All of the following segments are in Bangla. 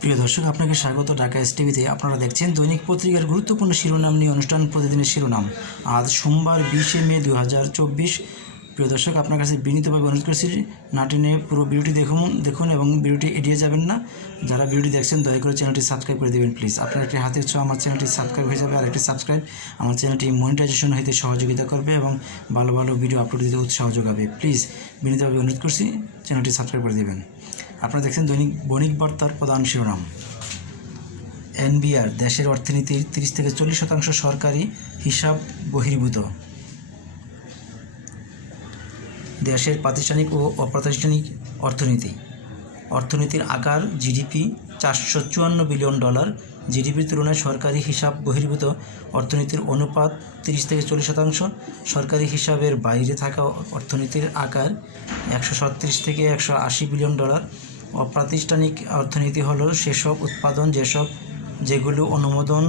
প্রিয় দর্শক, আপনাকে স্বাগত। ঢাকা এস টিভিতে আপনারা দেখছেন দৈনিক পত্রিকার গুরুত্বপূর্ণ শিরোনাম নিয়ে অনুষ্ঠান প্রতিদিনের শিরোনাম। আজ সোমবার বিশে মে দু হাজার চব্বিশ। প্রিয় দর্শক, আপনার কাছে বিনীতভাবে অনুরোধ করছি না টেনে পুরো ভিডিওটি দেখুন দেখুন এবং ভিডিওটি এড়িয়ে যাবেন না। যারা ভিডিওটি দেখছেন, দয়া করে চ্যানেলটি সাবস্ক্রাইব করে দেবেন, প্লিজ। আপনার একটি হাতে ছোঁয়া আমার চ্যানেলটি সাবস্ক্রাইব হয়ে যাবে আর একটি সাবস্ক্রাইব আমার চ্যানেলটি মনিটাইজেশন হইতে সহযোগিতা করবে এবং ভালো ভালো ভিডিও আপলোড দিতে উৎসাহ যোগাবে। প্লিজ, বিনীতভাবে অনুরোধ করছি চ্যানেলটি সাবস্ক্রাইব করে দেবেন। আপনারা দেখছেন দৈনিক বণিক বার্তার প্রধান শিরোনাম। এনবিআর দেশের অর্থনীতির তিরিশ থেকে চল্লিশ শতাংশ সরকারি হিসাব বহির্ভূত। দেশের প্রাতিষ্ঠানিক ও অপ্রাতিষ্ঠানিক অর্থনীতি। অর্থনীতির আকার জিডিপি চারশো চুয়ান্ন বিলিয়ন ডলার। জিডিপির তুলনায় সরকারি হিসাব বহির্ভূত। অর্থনীতির অনুপাত তিরিশ থেকে চল্লিশ শতাংশ। সরকারি হিসাবের বাইরে থাকা অর্থনীতির আকার একশো থেকে একশো আশি বিলিয়ন ডলার। অপ্রাতিষ্ঠানিক অর্থনীতি হলো সেসব উৎপাদন, যেসব যেগুলো অনুমোদন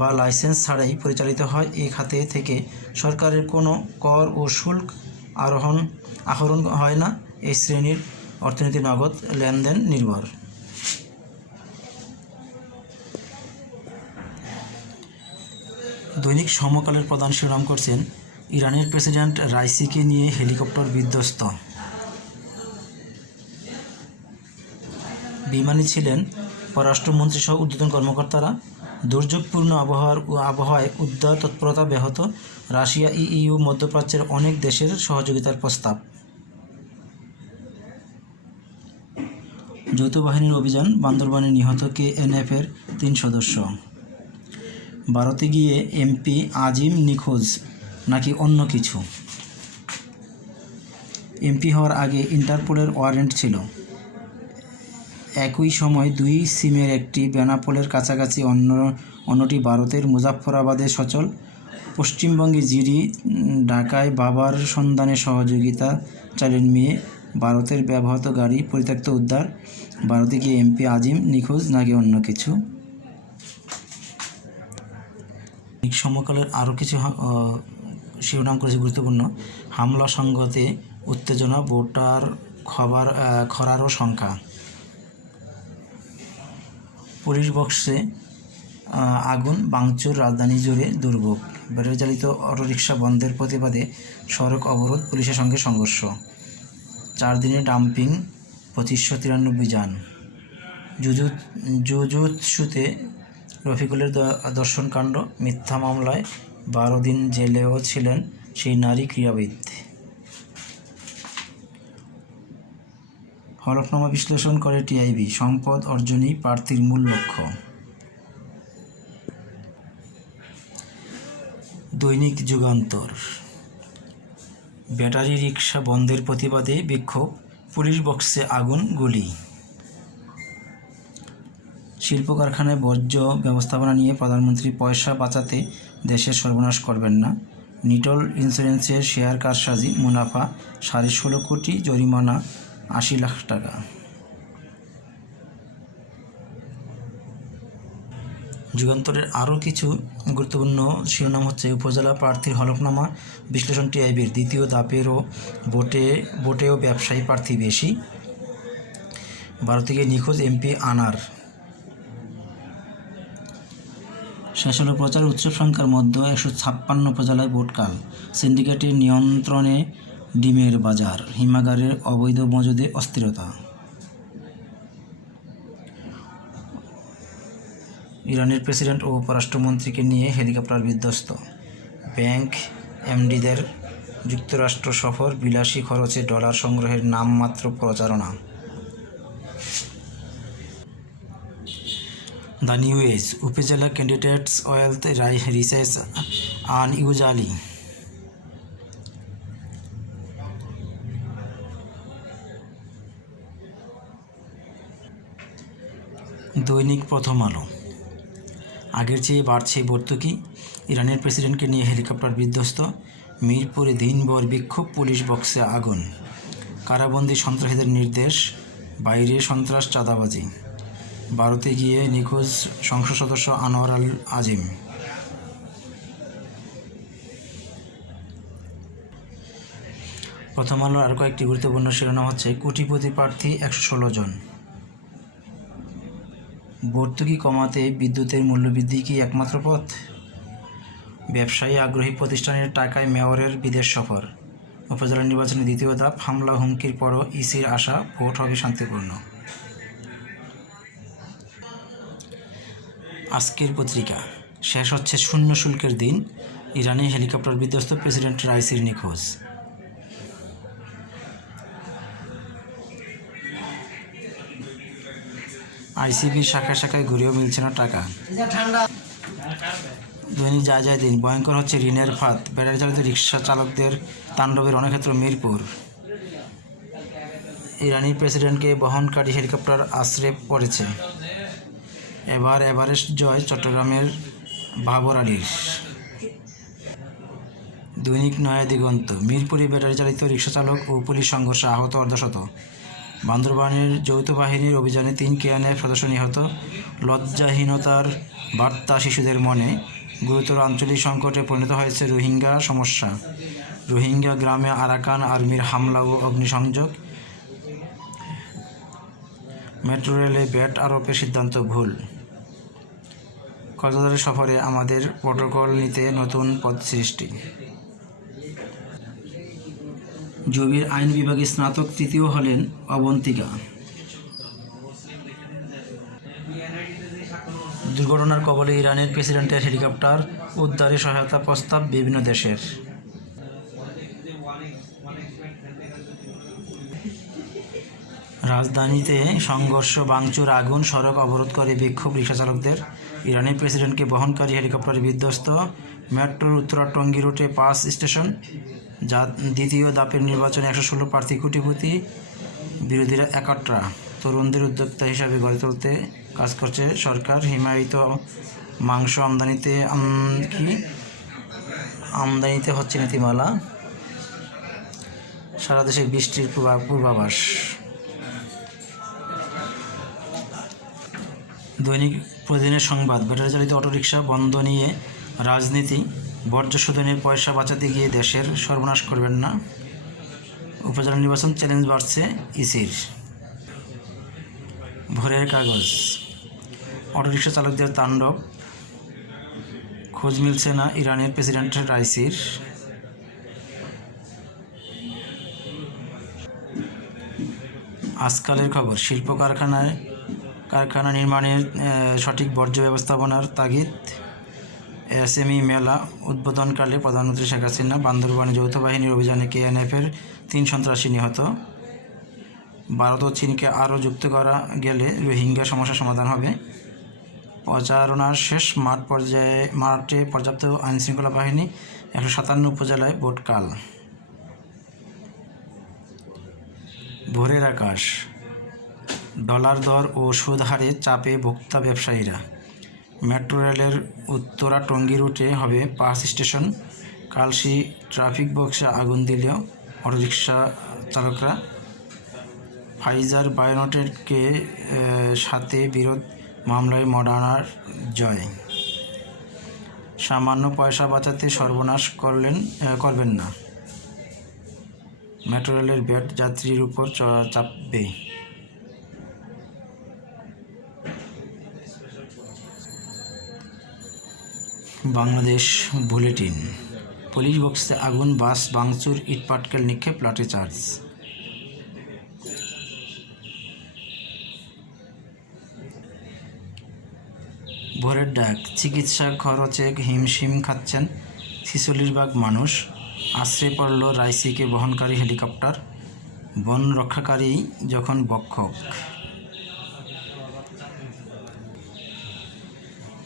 বা লাইসেন্স ছাড়াই পরিচালিত হয় এই খাতে থেকে সরকারের কোনো কর ও শুল্ক আরোহণ, আহরণ হয় না। এই শ্রেণির অর্থনীতি নগদ লেনদেন নির্ভর। দৈনিক সমকালের প্রধান শিরোনাম করছেন ইরানের প্রেসিডেন্ট রাইসিকে নিয়ে হেলিকপ্টার বিধ্বস্ত। বিমানে ছিলেন পররাষ্ট্রমন্ত্রী সহ ঊর্ধ্বতন কর্মকর্তারা। দুর্যোগপূর্ণ আবহাওয়ার আবহাওয়ায় উদ্ধার তৎপরতা ব্যাহত রাশিয়া, ইইউ, মধ্যপ্রাচ্যের অনেক দেশের সহযোগিতার প্রস্তাব। যৌথ বাহিনীর অভিযান বান্দরবানে নিহত কে এনএফের তিন সদস্য। ভারতে গিয়ে এমপি আজিম নিখোঁজ, নাকি অন্য কিছু? এমপি হওয়ার আগে ইন্টারপোলের ওয়ারেন্ট ছিল। একই সময় দুই সিমের একটি বেনাপোলের কাছাকাছি অন্য, অন্যটি ভারতের মুজাফফরাবাদে সচল। পশ্চিমবঙ্গে জিরি ঢাকায় বাবার সন্ধানে সহযোগিতা চাইলেন মেয়ে, ভারতের ব্যবহৃত গাড়ি পরিত্যক্ত উদ্ধার। ভারতে গিয়ে এমপি আজিম, নিখোঁজ নাকি অন্য কিছু? সমকালের আরও কিছু শিরোনাম করেছে গুরুত্বপূর্ণ। হামলা সঙ্গতে উত্তেজনা, ভোটার খবর খরারও সংখ্যা। পুলিশ বক্সে আগুন, বাংচুর রাজধানী জুড়ে দুর্ভোগ। ব্যাটারি চালিত অটোরিকশা বন্ধের প্রতিবাদে সড়ক অবরোধ, পুলিশের সঙ্গে সংঘর্ষ। চার দিনে ডাম্পিং, পঁচিশশো তিরানব্বই যান। জুজুৎসুতে রফিকুলের দর্শনকাণ্ড, মিথ্যা মামলায় বারো দিন জেলেও ছিলেন সেই নারী ক্রীড়াবিদ। হলফনামা বিশ্লেষণ করে টিআইবি, সম্পদ অর্জনই প্রার্থীর মূল লক্ষ্য। দৈনিক যুগান্তর। ব্যাটারি রিক্সা বন্ধের প্রতিবাদে বিক্ষোভ, পুলিশ বক্সে আগুন গুলি। শিল্প কারখানায় বর্জ্য ব্যবস্থাপনা নিয়ে প্রধানমন্ত্রী পয়সা বাঁচাতে দেশের সর্বনাশ করবেন না। নিটল ইন্স্যুরেন্সের শেয়ার কারসাজি, মুনাফা, সাড়ে ষোলো কোটি জরিমানা আশি লাখ টাকা। যুগান্তরের আরও কিছু গুরুত্বপূর্ণ শিরোনাম হচ্ছে উপজেলা প্রার্থীর হলফনামা বিশ্লেষণ টিআইবির দ্বিতীয় দাপেরও ভোটে, ভোটেও ব্যবসায়ী প্রার্থী বেশি। থেকে নিখোঁজ এমপি আনার। শেষ হলো প্রচার উৎসব সংখ্যার মধ্যে একশো ছাপ্পান্ন উপজেলায় ভোটকাল। সিন্ডিকেটের নিয়ন্ত্রণে ডিমের বাজার, হিমাগারের অবৈধ মজুদে অস্থিরতা। ইরানের প্রেসিডেন্ট ও পররাষ্ট্রমন্ত্রীকে নিয়ে হেলিকপ্টার বিধ্বস্ত। ব্যাংক এমডিদের যুক্তরাষ্ট্র সফর, বিলাসী খরচে ডলার সংগ্রহের নামমাত্র প্রচারণা। The new age, upazila candidates wealth rise research unusually দৈনিক প্রথম আলো। আগের চেয়ে বাড়ছে ভর্তুকি। ইরানের প্রেসিডেন্টকে নিয়ে হেলিকপ্টার বিধ্বস্ত। মিরপুরে দিনভর বিক্ষোভ, পুলিশ বক্সে আগুন। কারাবন্দি সন্ত্রাসীদের নির্দেশ, বাইরে সন্ত্রাস চাঁদাবাজি। ভারতে গিয়ে নিখোঁজ সংসদ সদস্য আনোয়ার আল আজিম। প্রথম আলোর আর কয়েকটি গুরুত্বপূর্ণ শিরোনাম হচ্ছে, কোটিপতি প্রার্থী একশো ষোলো জন। ভর্তুকি কমাতে বিদ্যুতের মূল্যবৃদ্ধি কি একমাত্র পথ? ব্যবসায়ী আগ্রহী প্রতিষ্ঠানের টাকায় মেয়রের বিদেশ সফর। উপজেলা নির্বাচনের দ্বিতীয় ধাপ, হামলা হুমকির পরও ইসির আশা ভোট হবে শান্তিপূর্ণ। আজকের পত্রিকা। শেষ হচ্ছে শূন্য শুল্কের দিন। ইরানি হেলিকপ্টার বিধ্বস্ত প্রেসিডেন্ট রাইসির নিখোঁজ। আইসিবির শাখায় শাখায় ঘুরেও মিলছে না টাকা। দৈনিক যা যায় দিন। ভয়ঙ্কর হচ্ছে ঋণের ফাঁদ। ব্যাটারি চালিত রিক্সা চালকদের তাণ্ডবের অনেকক্ষেত্র মিরপুর। ইরানি প্রেসিডেন্টকে বহনকারী হেলিকপ্টার আশ্রে পড়েছে। এবার এভারেস্ট জয় চট্টগ্রামের বাবর আলীর। দৈনিক নয়া দিগন্ত। মিরপুরে ব্যাটারি চালিত রিক্সা চালক ও পুলিশ সংঘর্ষে আহত অর্ধশত। বান্দরবানের যৌথ বাহিনীর অভিযানে তিন কেএনএফ সদস্য নিহত লজ্জাহীনতার বার্তা শিশুদের মনে গুরুতর আঞ্চলিক সংকটে পরিণত হয়েছে রোহিঙ্গা সমস্যা। রোহিঙ্গা গ্রামে আরাকান আর্মির হামলা ও অগ্নিসংযোগ। মেট্রো রেলে ব্যাট আরোপের সিদ্ধান্ত ভুল। কক্সবাজারের সফরে আমাদের প্রোটোকল নিতে নতুন পদ সৃষ্টি। জবির আইন বিভাগে স্নাতক তৃতীয় হলেন অবন্তিকা। দুর্ঘটনার কবলে ইরানের প্রেসিডেন্টের হেলিকপ্টার উদ্ধারে সহায়তা প্রস্তাব বিভিন্ন দেশের। রাজধানীতে সংঘর্ষ, ভাঙচুর, আগুন, সড়ক অবরোধ করে বিক্ষোভ রিক্সা চালকদের ইরানের প্রেসিডেন্টকে বহনকারী হেলিকপ্টারে বিধ্বস্ত মেট্রোর উত্তরা টঙ্গী রুটে পাঁচ স্টেশন। যা দ্বিতীয় দাপের নির্বাচনে একশো ষোলো প্রার্থী কোটিপতি, বিরোধীরা একাট্রা তরুণদের উদ্যোক্তা হিসাবে গড়ে তুলতে কাজ করছে সরকার। হিমায়িত মাংস আমদানিতে আম- কি? আমদানিতে হচ্ছে নীতিমালা। সারা দেশে বৃষ্টির পূর্বাভাস দৈনিক প্রতিদিনের সংবাদ। ব্যাটারি চালিত অটোরিকশা বন্ধ নিয়ে রাজনীতি। বর্জ্য শোধনের পয়সা বাঁচাতে গিয়ে দেশের সর্বনাশ করবেন না। উপজেলা নির্বাচন চ্যালেঞ্জ বাড়ছে ইসির। ভোরের কাগজ। অটোরিকশা চালকদের তাণ্ডব। খোঁজ মিলছে না ইরানের প্রেসিডেন্ট রাইসির। আজকালের খবর শিল্প কারখানায় কারখানা নির্মাণের সঠিক বর্জ্য ব্যবস্থাপনার তাগিদ। এসএমই মেলা উদ্বোধনকালে প্রধানমন্ত্রী শেখ হাসিনা বান্দরবানে যৌথ বাহিনীর অভিযানে কেএনএফের তিন সন্ত্রাসী নিহত। ভারত ও চীনকে আরও যুক্ত করা গেলে রোহিঙ্গা সমস্যার সমাধান হবে। প্রচারণার শেষ মাঠ পর্যায়ে, মাঠে পর্যাপ্ত আইনশৃঙ্খলা বাহিনী একশো সাতান্ন উপজেলায় ভোটকাল। ভোরের আকাশ। ডলার দর ও সুদ হারে চাপে ভোক্তা ব্যবসায়ীরা। মেট্রো রেলের উত্তরা টঙ্গী রুটে হবে পাঁচ স্টেশন। কালসি ট্রাফিক বক্সে আগুন দিলেও অটোরিকশা চালকরা। ফাইজার বায়োনটেককে সাথে বিরোধ মামলায় মডার্নার জয়। সামান্য পয়সা বাঁচাতে সর্বনাশ করলেন করবেন না। মেট্রো রেলের ব্যাট যাত্রীর উপর চাপবে। বাংলাদেশ বুলেটিন। পুলিশ বক্সে আগুন, বাস বাংচুর ইটপাটকেল নিক্ষেপ, লাঠি চার্জ। ভোরের ডাক, চিকিৎসা খরচে হিমশিম খাচ্ছেন ছিচল্লিশ ভাগ মানুষ। আশ্রয় পড়ল রাইসিকে বহনকারী হেলিকপ্টার। বন রক্ষাকারী যখন বক্ষক।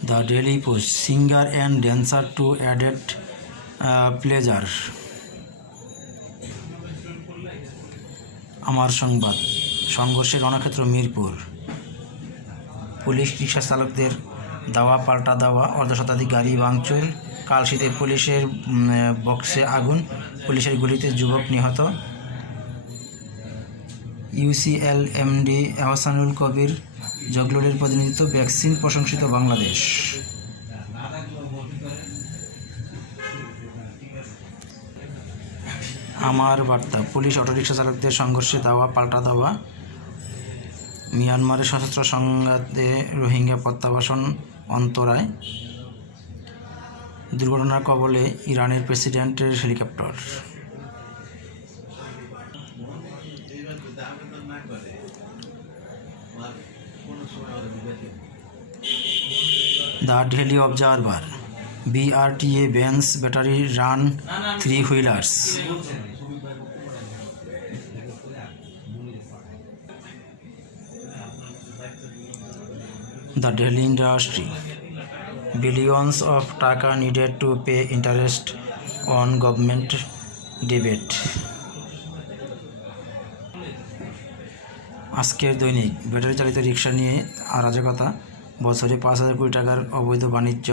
The Daily Post, singer and dancer to added pleasure. Amar Sangbad সংঘর্ষের রণক্ষেত্র মিরপুর। পুলিশ রিক্সা চালকদের দাওয়া, পাল্টা দেওয়া, অর্ধশতাধিক গাড়ি ভাঙচুর, কালশীতে পুলিশের বক্সে আগুন, পুলিশের গুলিতে যুবক নিহত। ইউসিএল এমডি আহসানুল কবির জগলুরের প্রতিনিধিত্ব ভ্যাকসিন প্রশংসিত বাংলাদেশ। আমার বার্তা, পুলিশ অটোরিকশা চালকদের সংঘর্ষে দাওয়া, পাল্টা দেওয়া। মিয়ানমারের সশস্ত্র সংঘাতে রোহিঙ্গা প্রত্যাবাসন অন্তরায়। দুর্ঘটনার কবলে ইরানের প্রেসিডেন্টের helicopter. The Daily Observer, BRTA bans battery run three wheelers. The Daily Industry, billions of taka needed to pay interest on government ডেবেট। আজকের দৈনিক ব্যাটারি চালিত রিক্সা নিয়ে অরাজকতা। বছরে পাঁচ হাজার কোটি টাকার অবৈধ বাণিজ্য।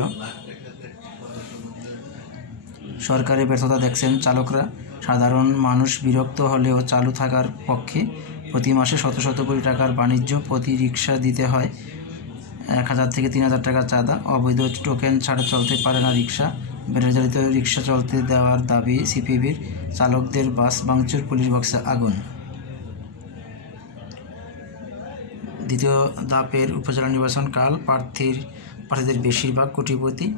সরকারি ব্যর্থতা দেখছেন চালকরা। সাধারণ মানুষ বিরক্ত হলেও চালু থাকার পক্ষে প্রতি মাসে শত শত কোটি টাকার বাণিজ্য প্রতি রিক্সা দিতে হয়। এক হাজার থেকে তিন হাজার টাকা চাঁদা। অবৈধ টোকেন ছাড়া চলতে পারে না রিক্সা ব্যাটারি চালিত রিক্সা চলতে দেওয়ার দাবি সিপিবির। চালকদের বাস ভাঙচুর, পুলিশ বক্সে আগুন। দ্বিতীয় ধাপের উপজেলা নির্বাচন কাল প্রার্থীর, প্রার্থীদের বেশিরভাগ কোটিপতি।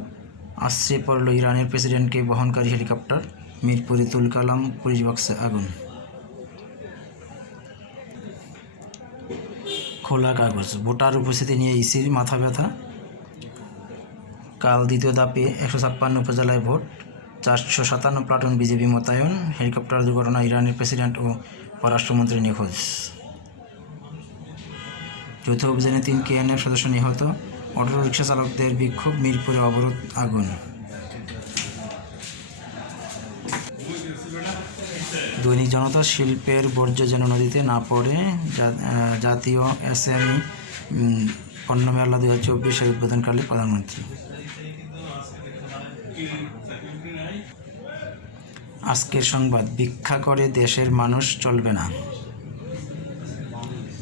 আশ্রে পড়ল ইরানের প্রেসিডেন্টকে বহনকারী হেলিকপ্টার। মিরপুরে তুলকালাম পুলিশ বক্সে আগুন। খোলা কাগজ। ভোটার উপস্থিতি নিয়ে ইসির মাথা ব্যথা। কাল দ্বিতীয় ধাপে একশো ছাপ্পান্ন উপজেলায় ভোট। চারশো সাতান্ন প্লাটুন বিজেপি মোতায়েন। হেলিকপ্টার দুর্ঘটনা ইরানের প্রেসিডেন্ট ও পররাষ্ট্রমন্ত্রী নিখোঁজ। যৌথ অভিযানে তিন কেএনএফ সদস্য নিহত অটো রিক্সা চালকদের বিক্ষোভ মিরপুরে অবরোধ আগুন। দৈনিক জনতা শিল্পের বর্জ্য যেন নদীতে না পড়ে জাতীয় এসএমই পণ্য মেলা দুই হাজার চব্বিশের উদ্বোধনকালে প্রধানমন্ত্রী। আজকের সংবাদ, ভিক্ষা করে দেশের মানুষ চলবে না।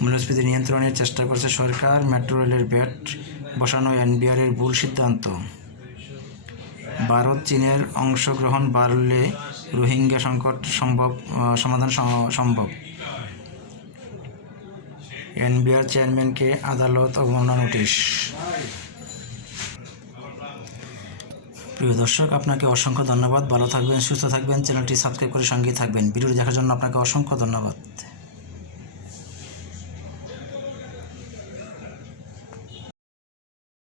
মূল্যস্ফীতি নিয়ন্ত্রণের চেষ্টা করছে সরকার, মেট্রো রেলের ব্যাট বসানো এনবিআরের ভুল সিদ্ধান্ত। ভারত, চীনের অংশগ্রহণ বাড়লে রোহিঙ্গা সংকট সম্ভব সমাধান সম- সম্ভব। এনবিআর চেয়ারম্যানকে আদালত অবমাননা নোটিশ। প্রিয় দর্শক, আপনাকে অসংখ্য ধন্যবাদ। ভালো থাকবেন, সুস্থ থাকবেন, চ্যানেলটি সাবস্ক্রাইব করে সঙ্গেই থাকবেন। ভিডিওটি দেখার জন্য আপনাকে অসংখ্য ধন্যবাদ।